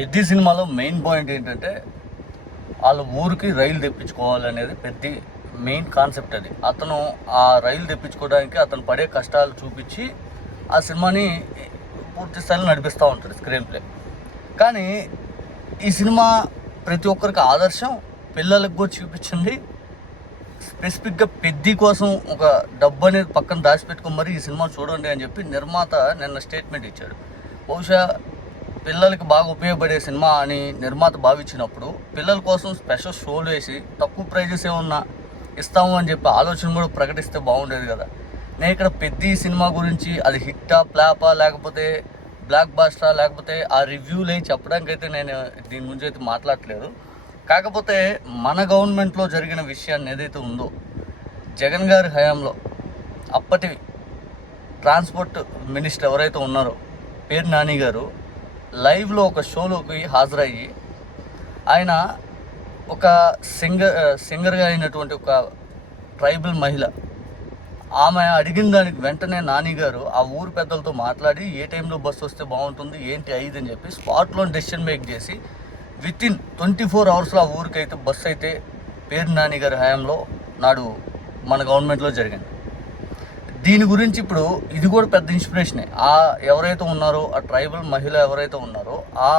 పెద్ద సినిమాలో main point ఏంటంటే వాళ్ళ ఊరికి రైలు తెప్పించుకోవాలనేది పెద్ద మెయిన్ కాన్సెప్ట్. అది అతను ఆ రైలు తెప్పించుకోవడానికి అతను పడే కష్టాలు చూపించి ఆ సినిమాని పూర్తి స్థాయిలో నడిపిస్తూ ఉంటాడు స్క్రీన్ ప్లే. కానీ ఈ సినిమా ప్రతి ఒక్కరికి ఆదర్శం, పిల్లలకు కూడా చూపించింది. స్పెసిఫిక్గా పెద్ద కోసం ఒక డబ్బు అనేది పక్కన దాచిపెట్టుకుని మరి ఈ సినిమా చూడండి అని చెప్పి నిర్మాత నిన్న స్టేట్మెంట్ ఇచ్చాడు. బహుశా పిల్లలకి బాగా ఉపయోగపడే సినిమా అని నిర్మాత భావించినప్పుడు పిల్లల కోసం స్పెషల్ షోలు వేసి తక్కువ ప్రైజెస్ ఏమన్నా ఇస్తాము అని చెప్పి ఆలోచన కూడా ప్రకటిస్తే బాగుండేది కదా. నేను ఇక్కడ పెద్ద సినిమా గురించి అది హిట్టా ఫ్లాపా లేకపోతే బ్లాక్ బాస్టరా లేకపోతే ఆ రివ్యూలే చెప్పడానికి అయితే నేను దీని గురించి అయితే మాట్లాడట్లేదు. కాకపోతే మన గవర్నమెంట్లో జరిగిన విషయాన్ని ఏదైతే ఉందో, జగన్ గారి హయాంలో అప్పటి ట్రాన్స్పోర్ట్ మినిస్టర్ ఎవరైతే ఉన్నారో పేరు నాని గారు లైవ్లో ఒక షోలోకి హాజరయ్యి ఆయన ఒక సింగర్గా అయినటువంటి ఒక ట్రైబల్ మహిళ ఆమె అడిగిన దానికి వెంటనే నాని గారు ఆ ఊరు పెద్దలతో మాట్లాడి ఏ టైంలో బస్సు వస్తే బాగుంటుంది ఏంటి అయ్యింది అని చెప్పి స్పాట్లో డెసిషన్ మేక్ చేసి వితిన్ 24 అవర్స్లో ఆ ఊరికైతే బస్సు అయితే పేరు నాని గారి హయాంలో నాడు మన గవర్నమెంట్లో జరిగింది. దీని గురించి ఇప్పుడు ఇది కూడా పెద్ద ఇన్స్పిరేషనే. ఆ ఎవరైతే ఉన్నారో ఆ ట్రైబల్ మహిళ ఎవరైతే ఉన్నారో ఆ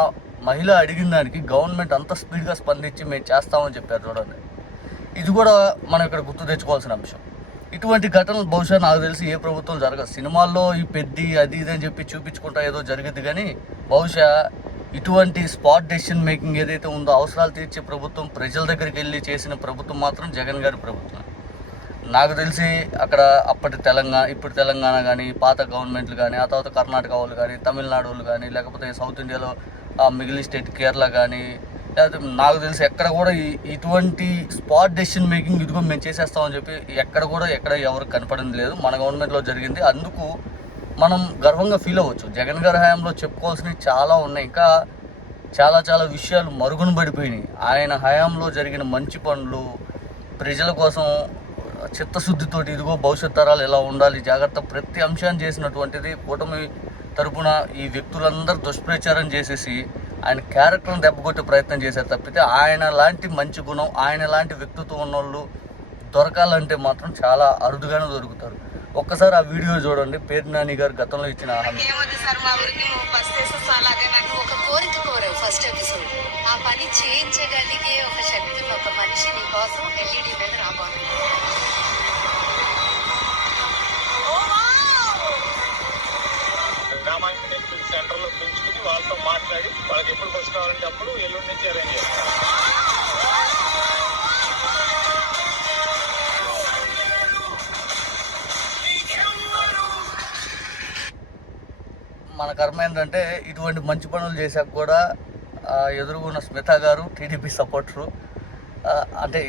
మహిళ అడిగిన దానికి గవర్నమెంట్ అంత స్పీడ్గా స్పందించి మేము చేస్తామని చెప్పారు చూడండి. ఇది కూడా మనం ఇక్కడ గుర్తు తెచ్చుకోవాల్సిన అంశం. ఇటువంటి ఘటనలు బహుశా నాకు తెలిసి ఏ ప్రభుత్వం జరగదు. సినిమాల్లో ఈ పెద్ద అది ఇది అని చెప్పి చూపించుకుంటా ఏదో జరిగింది, కానీ బహుశా ఇటువంటి స్పాట్ డెసిషన్ మేకింగ్ ఏదైతే ఉందో అవసరాలు తీర్చే ప్రభుత్వం, ప్రజల దగ్గరికి వెళ్ళి చేసిన ప్రభుత్వం మాత్రం జగన్ గారి ప్రభుత్వం. నాకు తెలిసి అక్కడ అప్పటి ఇప్పుడు తెలంగాణ కానీ పాత గవర్నమెంట్లు కానీ ఆ తర్వాత కర్ణాటక వాళ్ళు కానీ తమిళనాడు వాళ్ళు కానీ లేకపోతే సౌత్ ఇండియాలో మిగిలిన స్టేట్ కేరళ కానీ లేకపోతే నాకు తెలిసి ఎక్కడ కూడా ఇటువంటి స్పాట్ డెసిషన్ మేకింగ్ ఇదిగో మేము చేసేస్తామని చెప్పి ఎక్కడ ఎవరు కనపడింది లేదు. మన గవర్నమెంట్లో జరిగింది. అందుకు మనం గర్వంగా ఫీల్ అవ్వచ్చు. జగన్ గారి హయాంలో చెప్పుకోవాల్సినవి చాలా ఉన్నాయి, ఇంకా చాలా విషయాలు మరుగున పడిపోయినాయి. ఆయన హయాంలో జరిగిన మంచి పనులు, ప్రజల కోసం చిత్తశుద్ధితోటి ఇదిగో భవిష్యత్ తరాలు ఎలా ఉండాలి జాగ్రత్త ప్రతి అంశాన్ని చేసినటువంటిది కూటమి తరపున ఈ వ్యక్తులందరూ దుష్ప్రచారం చేసేసి ఆయన క్యారెక్టర్ని దెబ్బకొట్టే ప్రయత్నం చేశారు తప్పితే ఆయన లాంటి మంచి గుణం, ఆయన లాంటి వ్యక్తిత్వం ఉన్నోళ్ళు దొరకాలంటే మాత్రం చాలా అరుదుగానే దొరుకుతారు. ఒక్కసారి ఆ వీడియో చూడండి. పేరు నాని గారు గతంలో ఇచ్చిన ఫస్ట్ ఎపిసోడ్ ఆ పని చేయించగలిగే ఒక శక్తి ఒక మనిషి నీ కోసం ఎల్ఈడి మీద రాబోతుంది. సెంటర్లో పెంచుకుని వాళ్ళతో మాట్లాడి వాళ్ళకి ఎప్పుడు బస్సు కావాలంటే అప్పుడు ఎల్లుండి నుంచి అరేంజ్ చేస్తారు. మన కర్మ ఏంటంటే ఇటువంటి మంచి పనులు చేశాక కూడా ఎదురుగున్న స్మిత గారు టీడీపీ సపోర్టరు. అంటే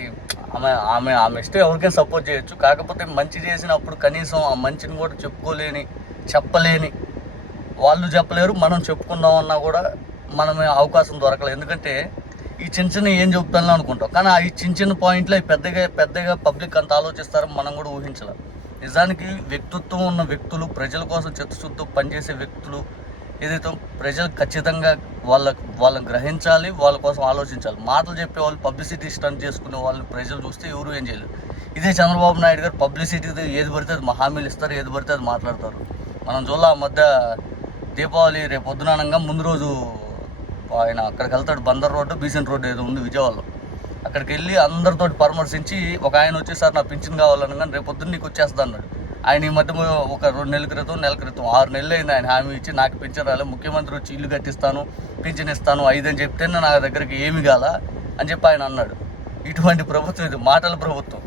ఆమె ఇష్టం ఎవరికైనా సపోర్ట్ చేయొచ్చు. కాకపోతే మంచి చేసినప్పుడు కనీసం ఆ మంచిని కూడా చెప్పలేని వాళ్ళు చెప్పలేరు, మనం చెప్పుకుందామన్నా కూడా మనమే అవకాశం దొరకలేదు. ఎందుకంటే ఈ చిన్న ఏం చెప్తాను అనుకుంటాం, కానీ ఈ చిన్న పాయింట్లో పెద్దగా పబ్లిక్ అంత ఆలోచిస్తారని మనం కూడా ఊహించలేం. నిజానికి వ్యక్తిత్వం ఉన్న వ్యక్తులు, ప్రజల కోసం చిత్తశుద్ధి పనిచేసే వ్యక్తులు ఏదైతే ప్రజలు ఖచ్చితంగా వాళ్ళని గ్రహించాలి, వాళ్ళ కోసం ఆలోచించాలి. మాటలు చెప్పే వాళ్ళు, పబ్లిసిటీ స్టంట్ చేసుకునే వాళ్ళని ప్రజలు చూస్తే ఎవరు ఏం చేయలేరు. ఇదే చంద్రబాబు నాయుడు గారు పబ్లిసిటీ ఏది పడితే అది హామీలు ఇస్తారు, ఏది పడితే అది మాట్లాడతారు. మనం చూడాలి. ఆ మధ్య దీపావళి రేపు పొద్దునానంగా ముందు రోజు ఆయన అక్కడికి వెళ్తాడు. బందర్ రోడ్డు బీసెంట్ రోడ్డు ఏదో ఉంది విజయవాడలో. అక్కడికి వెళ్ళి అందరితో పరామర్శించి ఒక ఆయన వచ్చేసారి నా పింఛన్ కావాలనగా రేపు పొద్దున్న నీకు వచ్చేస్తా అన్నాడు. ఆయన ఈ మధ్య ఒక 2 నెలల క్రితం 6 నెలలు అయింది ఆయన హామీ ఇచ్చి నాకు పింఛన్ రాలేదు. ముఖ్యమంత్రి వచ్చి ఇల్లు కట్టిస్తాను, పింఛన్ ఇస్తాను 5 అని చెప్తే నా దగ్గరికి ఏమి కాల అని చెప్పి ఆయన అన్నాడు. ఇటువంటి ప్రభుత్వం ఇది, మాటల ప్రభుత్వం.